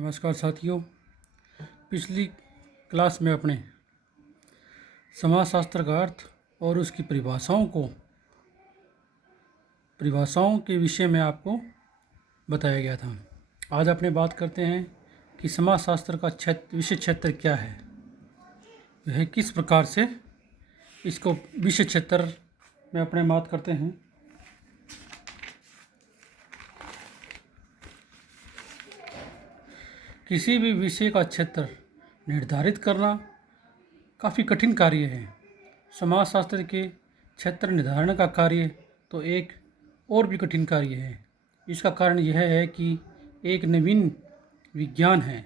नमस्कार साथियों। पिछली क्लास में अपने समाजशास्त्र का अर्थ और उसकी परिभाषाओं के विषय में आपको बताया गया था। आज अपने बात करते हैं कि समाजशास्त्र का विषय क्षेत्र क्या है, वह किस प्रकार से इसको विषय क्षेत्र में अपने बात करते हैं। किसी भी विषय का क्षेत्र निर्धारित करना काफ़ी कठिन कार्य है। समाजशास्त्र के क्षेत्र निर्धारण का कार्य तो एक और भी कठिन कार्य है। इसका कारण यह है कि एक नवीन विज्ञान है।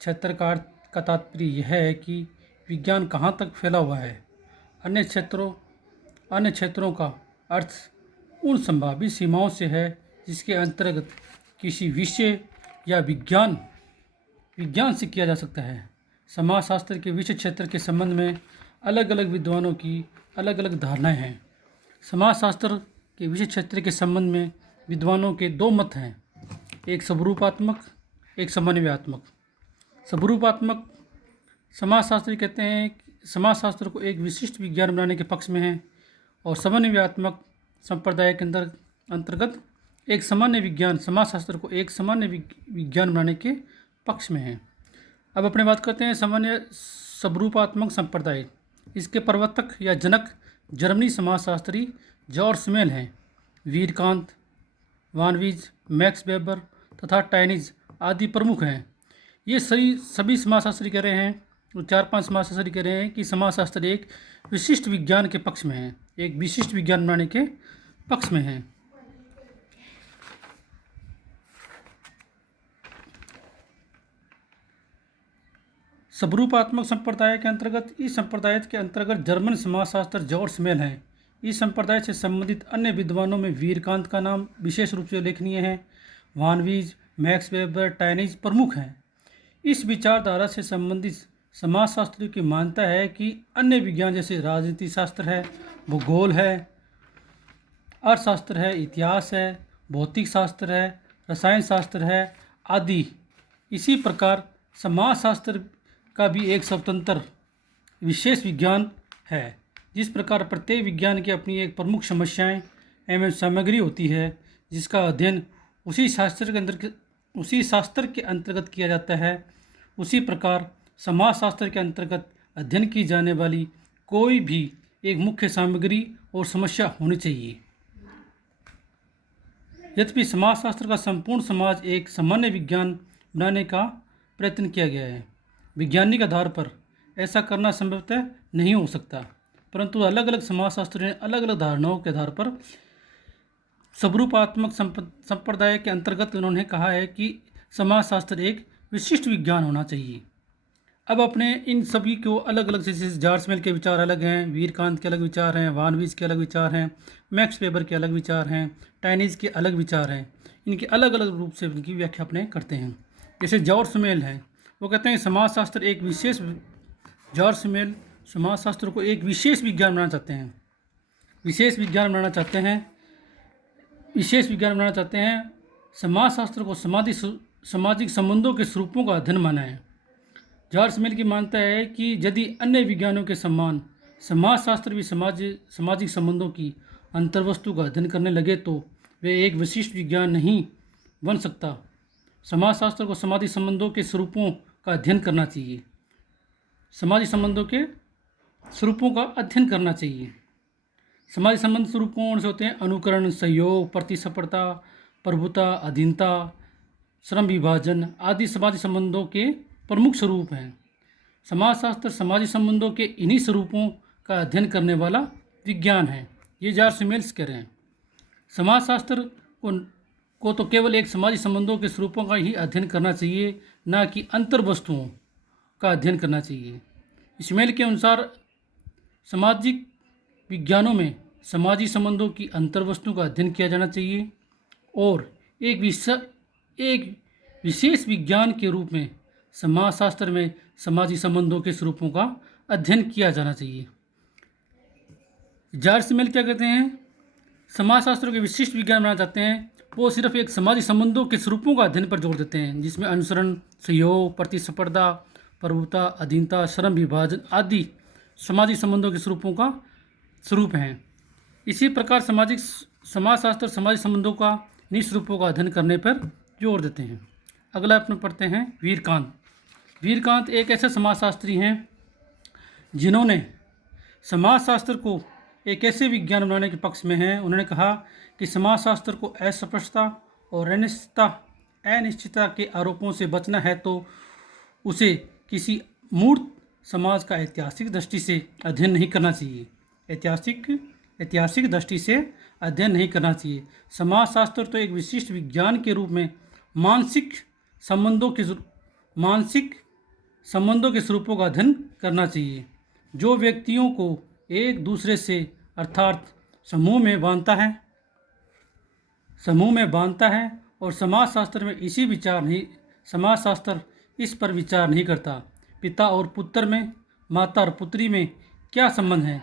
क्षेत्र का तात्पर्य यह है कि विज्ञान कहाँ तक फैला हुआ है। अन्य क्षेत्रों का अर्थ उन संभावित सीमाओं से है जिसके अंतर्गत किसी विषय या विज्ञान से किया जा सकता है। समाजशास्त्र के विषय क्षेत्र के संबंध में अलग अलग विद्वानों की अलग अलग धारणाएं हैं। समाजशास्त्र के विषय क्षेत्र के संबंध में विद्वानों के दो मत हैं, एक स्वरूपात्मक, एक समन्वयात्मक। स्वरूपात्मक समाजशास्त्री कहते हैं कि समाजशास्त्र को एक विशिष्ट विज्ञान बनाने के पक्ष में है, और समन्वयात्मक संप्रदाय के अंतर्गत एक सामान्य विज्ञान समाजशास्त्र को एक सामान्य विज्ञान बनाने के पक्ष में है। अब अपने बात करते हैं स्वरूपात्मक संप्रदाय। इसके प्रवर्तक या जनक जर्मनी समाजशास्त्री जॉर्ज सिमेल हैं। वीरकांत, वानवीज, मैक्स वेबर तथा टाइनिज आदि प्रमुख हैं। ये सभी समाजशास्त्री कह रहे हैं, 4-5 समाजशास्त्री कह रहे हैं कि समाजशास्त्र एक विशिष्ट विज्ञान के पक्ष में है, एक विशिष्ट विज्ञान बनाने के पक्ष में है। स्वरूपात्मक संप्रदाय के अंतर्गत इस संप्रदाय के अंतर्गत जर्मन समाजशास्त्र जॉर्ज सिमेल हैं। इस संप्रदाय से संबंधित अन्य विद्वानों में वीरकांत का नाम विशेष रूप से उल्लेखनीय है। वानवीज, मैक्स वेबर, टाइनिज प्रमुख हैं। इस विचारधारा से संबंधित समाजशास्त्रियों की मान्यता है कि अन्य विज्ञान जैसे राजनीति शास्त्र है, भूगोल है, अर्थशास्त्र है, इतिहास है, भौतिक शास्त्र है, रसायन शास्त्र है आदि, इसी प्रकार समाजशास्त्र का भी एक स्वतंत्र विशेष विज्ञान है। जिस प्रकार प्रत्येक विज्ञान की अपनी एक प्रमुख समस्याएं एवं सामग्री होती है जिसका अध्ययन उसी शास्त्र के अंतर्गत किया जाता है, उसी प्रकार समाजशास्त्र के अंतर्गत अध्ययन की जाने वाली कोई भी एक मुख्य सामग्री और समस्या होनी चाहिए। यद्यपि समाजशास्त्र का संपूर्ण समाज एक सामान्य विज्ञान बनाने का प्रयत्न किया गया है, वैज्ञानिक आधार पर ऐसा करना संभवतः नहीं हो सकता, परंतु अलग अलग समाजशास्त्रियों ने अलग अलग धारणाओं के आधार पर स्वरूपात्मक संप्रदाय के अंतर्गत उन्होंने कहा है कि समाजशास्त्र एक विशिष्ट विज्ञान होना चाहिए। अब अपने इन सभी को अलग अलग, जैसे जॉर्ज सिमेल के विचार अलग हैं, वीरकांत के अलग विचार हैं, वानवीज के अलग विचार हैं, मैक्स वेबर के अलग विचार हैं, टाइनिज के अलग विचार हैं। इनके अलग अलग रूप से इनकी व्याख्या अपने करते हैं। जैसे जॉर्ज सिमेल हैं, वो कहते हैं समाजशास्त्र को एक विशेष विज्ञान बनाना चाहते हैं। समाजशास्त्र को सामाजिक संबंधों के स्वरूपों का अध्ययन माना है। जॉर्ज सिमेल की मानता है कि यदि अन्य विज्ञानों के समान समाजशास्त्र भी सामाजिक संबंधों की अंतर्वस्तु का अध्ययन करने लगे तो वे एक विशिष्ट विज्ञान नहीं बन सकता। समाजशास्त्र को सामाजिक संबंधों के स्वरूपों का अध्ययन करना चाहिए। सामाजिक संबंध स्वरूप कौन से होते हैं? अनुकरण, सहयोग, प्रतिस्पर्धा, प्रभुता, अधीनता, श्रम विभाजन आदि सामाजिक संबंधों के प्रमुख स्वरूप हैं। समाजशास्त्र सामाजिक संबंधों के इन्हीं स्वरूपों का अध्ययन करने वाला विज्ञान है। ये जॉर्ज सिमेल कह रहे हैं। समाजशास्त्र को तो केवल एक सामाजिक संबंधों के स्वरूपों का ही अध्ययन करना चाहिए, न कि अंतर वस्तुओं का अध्ययन करना चाहिए। सिमेल के अनुसार सामाजिक विज्ञानों में सामाजिक संबंधों की अंतर्वस्तुओं का अध्ययन किया जाना चाहिए और एक विशेष विज्ञान के रूप में समाजशास्त्र में सामाजिक संबंधों के स्वरूपों का अध्ययन किया जाना चाहिए। जॉर्ज सिमेल क्या कहते हैं? समाजशास्त्र के विशिष्ट विज्ञान बनाना चाहते हैं वो सिर्फ एक सामाजिक संबंधों के स्वरूपों का अध्ययन पर जोर देते हैं, जिसमें अनुसरण, सहयोग, प्रतिस्पर्धा, प्रभुता, अधीनता, श्रम विभाजन आदि सामाजिक संबंधों के स्वरूपों का स्वरूप हैं। इसी प्रकार समाजशास्त्र सामाजिक संबंधों का इन्हीं स्वरूपों का अध्ययन करने पर जोर देते हैं। अगला अपने पढ़ते हैं वीरकांत। वीरकांत एक ऐसे समाजशास्त्री हैं जिन्होंने समाजशास्त्र को एक ऐसे विज्ञान बनाने के पक्ष में हैं। उन्होंने कहा कि समाजशास्त्र को अस्पष्टता और अनिश्चितता के आरोपों से बचना है तो उसे किसी मूर्त समाज का ऐतिहासिक दृष्टि से अध्ययन नहीं करना चाहिए। ऐतिहासिक दृष्टि से अध्ययन नहीं करना चाहिए। समाजशास्त्र तो एक विशिष्ट विज्ञान के रूप में मानसिक संबंधों के स्वरूपों का अध्ययन करना चाहिए, जो व्यक्तियों को एक दूसरे से अर्थात समूह में बांधता है और समाजशास्त्र इस पर विचार नहीं करता। पिता और पुत्र में, माता और पुत्री में क्या संबंध है,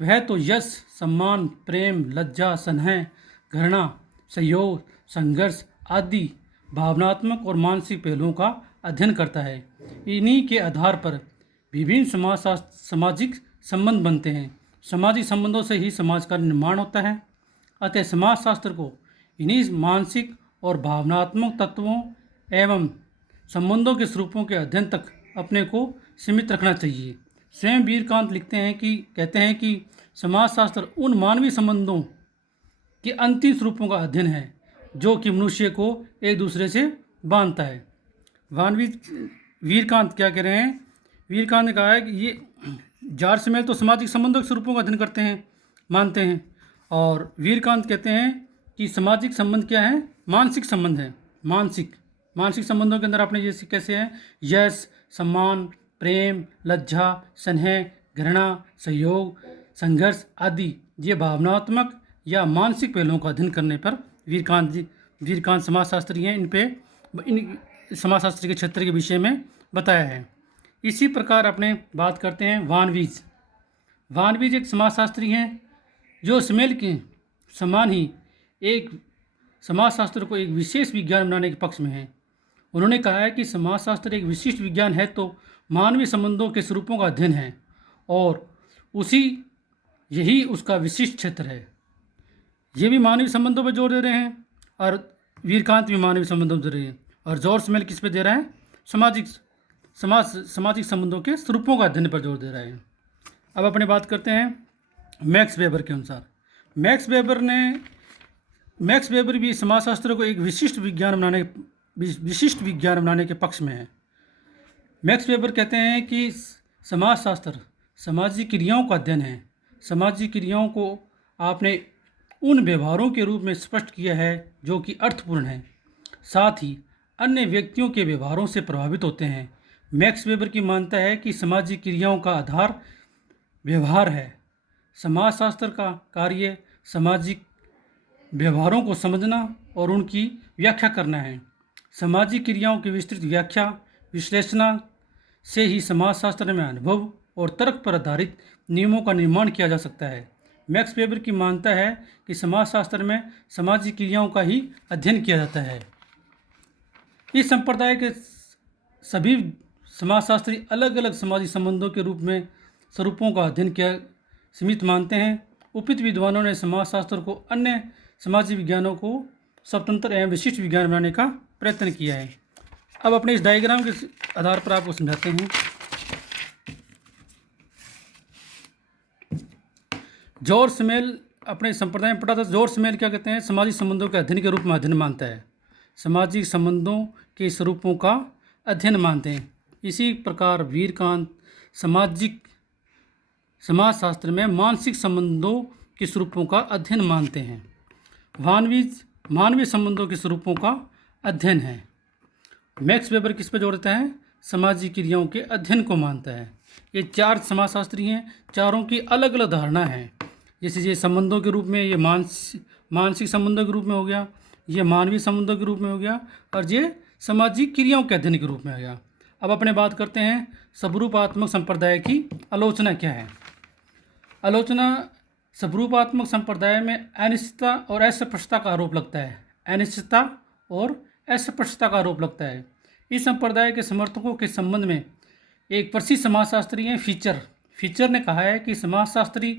वह तो यश, सम्मान, प्रेम, लज्जा, स्नेह, घृणा, सहयोग, संघर्ष आदि भावनात्मक और मानसिक पहलुओं का अध्ययन करता है। इन्हीं के आधार पर विभिन्न सामाजिक संबंध बनते हैं। सामाजिक संबंधों से ही समाज का निर्माण होता है। अतः समाजशास्त्र को इन्हीं मानसिक और भावनात्मक तत्वों एवं संबंधों के स्वरूपों के अध्ययन तक अपने को सीमित रखना चाहिए। स्वयं वीरकांत कहते हैं कि समाजशास्त्र उन मानवीय संबंधों के अंतिम स्वरूपों का अध्ययन है जो कि मनुष्य को एक दूसरे से बांधता है। वीरकांत क्या कह रहे हैं? वीरकांत ने कहा है कि ये जॉर्ज सेमेल तो सामाजिक संबंधों के स्वरूपों का अध्ययन मानते हैं, और वीरकांत कहते हैं कि सामाजिक संबंध क्या है? मानसिक संबंध है। मानसिक संबंधों के अंदर आपने जैसे कैसे हैं? यश, सम्मान, प्रेम, लज्जा, स्नेह, घृणा, सहयोग, संघर्ष आदि ये भावनात्मक या मानसिक पहलुओं का अध्ययन करने पर वीरकांत समाजशास्त्री हैं। इन समाजशास्त्र के क्षेत्र के विषय में बताया है। इसी प्रकार अपने बात करते हैं वानवीज एक समाजशास्त्री हैं जो सेमेल के समान ही एक समाजशास्त्र को एक विशेष विज्ञान बनाने के पक्ष में हैं। उन्होंने कहा है कि समाजशास्त्र एक विशिष्ट विज्ञान है तो मानवीय संबंधों के स्वरूपों का अध्ययन है और यही उसका विशिष्ट क्षेत्र है। ये भी मानवीय संबंधों पर जोर दे रहे हैं और वीरकांत भी मानवीय संबंधों पर दे रहे हैं, और जॉर्ज सेमेल किस पे दे रहा है? सामाजिक संबंधों के स्वरूपों का अध्ययन पर जोर दे रहा है। अब अपने बात करते हैं मैक्स वेबर के अनुसार। मैक्स वेबर भी समाजशास्त्र को एक विशिष्ट विज्ञान बनाने के पक्ष में है। मैक्स वेबर कहते हैं कि समाजशास्त्र सामाजिक क्रियाओं का अध्ययन है। सामाजिक क्रियाओं को आपने उन व्यवहारों के रूप में स्पष्ट किया है जो कि अर्थपूर्ण हैं, साथ ही अन्य व्यक्तियों के व्यवहारों से प्रभावित होते हैं। मैक्स वेबर की मानता है कि सामाजिक क्रियाओं का आधार व्यवहार है। समाजशास्त्र का कार्य सामाजिक व्यवहारों को समझना और उनकी व्याख्या करना है। सामाजिक क्रियाओं की विस्तृत व्याख्या विश्लेषण से ही समाजशास्त्र में अनुभव और तर्क पर आधारित नियमों का निर्माण किया जा सकता है। मैक्स वेबर की मानता है कि समाजशास्त्र में सामाजिक क्रियाओं का ही अध्ययन किया जाता है। इस संप्रदाय के सभी समाजशास्त्री अलग अलग सामाजिक संबंधों के स्वरूपों का अध्ययन किया सीमित मानते हैं। उपयुक्त विद्वानों ने समाजशास्त्र को अन्य सामाजिक विज्ञानों को स्वतंत्र एवं विशिष्ट विज्ञान बनाने का प्रयत्न किया है। अब अपने इस डायग्राम के आधार पर आपको समझाते हैं। जॉर्ज सेमेल अपने संप्रदाय में पढ़ा था। जॉर्ज सेमेल क्या कहते हैं? सामाजिक संबंधों के अध्ययन के रूप में अध्ययन मानता है। सामाजिक संबंधों के स्वरूपों का अध्ययन मानते हैं। इसी प्रकार वीरकांत समाजशास्त्र में मानसिक संबंधों के स्वरूपों का अध्ययन मानते हैं। वानवीज मानवीय संबंधों के स्वरूपों का अध्ययन है। मैक्स वेबर किस पर जोर देता है? सामाजिक क्रियाओं के अध्ययन को मानता है। ये चार समाजशास्त्री हैं, चारों की अलग अलग धारणा है। जैसे ये संबंधों के रूप में, ये मानसिक संबंधों के रूप में हो गया, ये मानवीय संबंधों के रूप में हो गया, और ये सामाजिक क्रियाओं के अध्ययन के रूप में हो गया। अब अपने बात करते हैं स्वरूपात्मक संप्रदाय की आलोचना क्या है। स्वरूपात्मक संप्रदाय में अनिश्चितता और अस्पष्टता का आरोप लगता है। अनिश्चितता और अस्पष्टता का आरोप लगता है। इस संप्रदाय के समर्थकों के संबंध में एक प्रसिद्ध समाजशास्त्री हैं फीचर ने कहा है कि समाजशास्त्री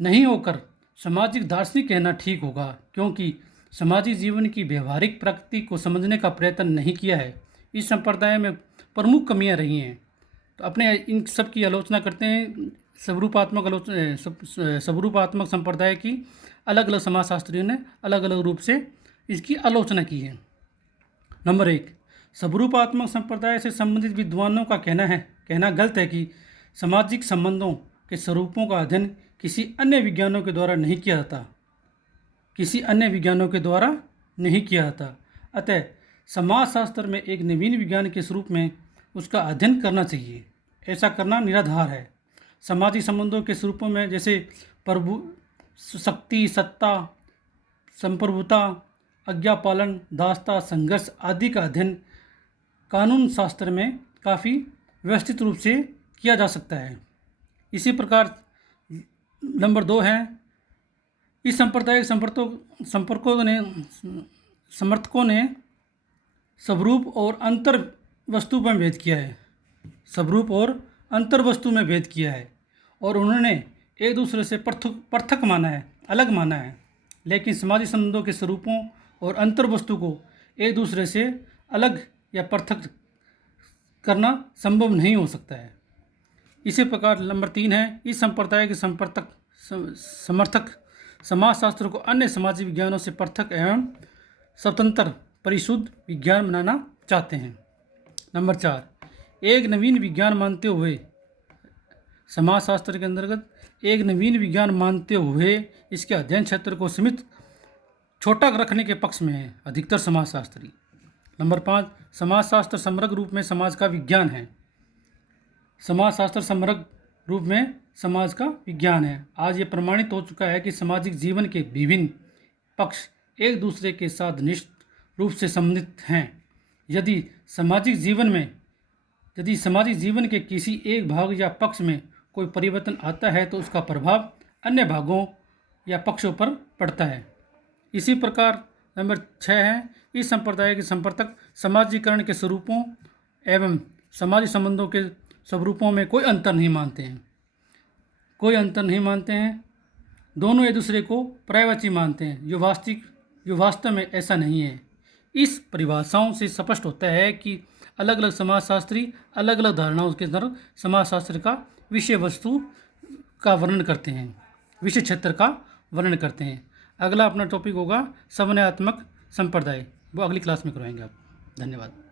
नहीं होकर सामाजिक दार्शनिक कहना ठीक होगा, क्योंकि सामाजिक जीवन की व्यवहारिक प्रकृति को समझने का प्रयत्न नहीं किया है। इस संप्रदाय में प्रमुख कमियां रही हैं। तो अपने इन सब की आलोचना करते हैं। स्वरूपात्मक संप्रदाय की अलग अलग समाजशास्त्रियों ने अलग अलग रूप से इसकी आलोचना की है। नंबर 1, स्वरूपात्मक संप्रदाय से संबंधित विद्वानों का कहना गलत है कि सामाजिक संबंधों के स्वरूपों का अध्ययन किसी अन्य विज्ञानों के द्वारा नहीं किया जाता। अतः समाजशास्त्र में एक नवीन विज्ञान के स्वरूप में उसका अध्ययन करना चाहिए। ऐसा करना निराधार है। सामाजिक संबंधों के स्वरूपों में जैसे शक्ति, सत्ता, संप्रभुता, आज्ञापालन, दासता, संघर्ष आदि का अध्ययन कानून शास्त्र में काफ़ी व्यवस्थित रूप से किया जा सकता है। इसी प्रकार नंबर 2 है, इस सांप्रदायिक समर्थकों ने स्वरूप और अंतर वस्तु में भेद किया है और उन्होंने एक दूसरे से पृथक माना है, अलग माना है। लेकिन सामाजिक संबंधों के स्वरूपों और अंतर वस्तु को एक दूसरे से अलग या पृथक करना संभव नहीं हो सकता है। इसी प्रकार नंबर 3 है, इस संप्रदाय के समर्थक समाजशास्त्र को अन्य सामाजिक विज्ञानों से पृथक एवं स्वतंत्र परिशुद्ध विज्ञान बनाना चाहते हैं। नंबर 4, एक नवीन विज्ञान मानते हुए समाजशास्त्र के अंतर्गत एक नवीन विज्ञान मानते हुए इसके अध्ययन क्षेत्र को सीमित छोटा रखने के पक्ष में है अधिकतर समाजशास्त्री। नंबर 5, समाजशास्त्र समग्र रूप में समाज का विज्ञान है। समाजशास्त्र समग्र रूप में समाज का विज्ञान है। आज ये प्रमाणित हो चुका है कि सामाजिक जीवन के विभिन्न पक्ष एक दूसरे के साथ निश्चित रूप से संबंधित हैं। यदि सामाजिक जीवन के किसी एक भाग या पक्ष में कोई परिवर्तन आता है तो उसका प्रभाव अन्य भागों या पक्षों पर पड़ता है। इसी प्रकार नंबर 6 है, इस संप्रदाय के संप्रतक समाजीकरण के स्वरूपों एवं सामाजिक संबंधों के स्वरूपों में कोई अंतर नहीं मानते हैं। दोनों एक दूसरे को पर्यायवाची मानते हैं, जो वास्तव में ऐसा नहीं है। इस परिभाषाओं से स्पष्ट होता है कि अलग अलग समाजशास्त्री अलग अलग धारणाओं के अंदर समाजशास्त्र का विषय क्षेत्र का वर्णन करते हैं। अगला अपना टॉपिक होगा समन्वयात्मक संप्रदाय, वो अगली क्लास में करवाएंगे आप। धन्यवाद।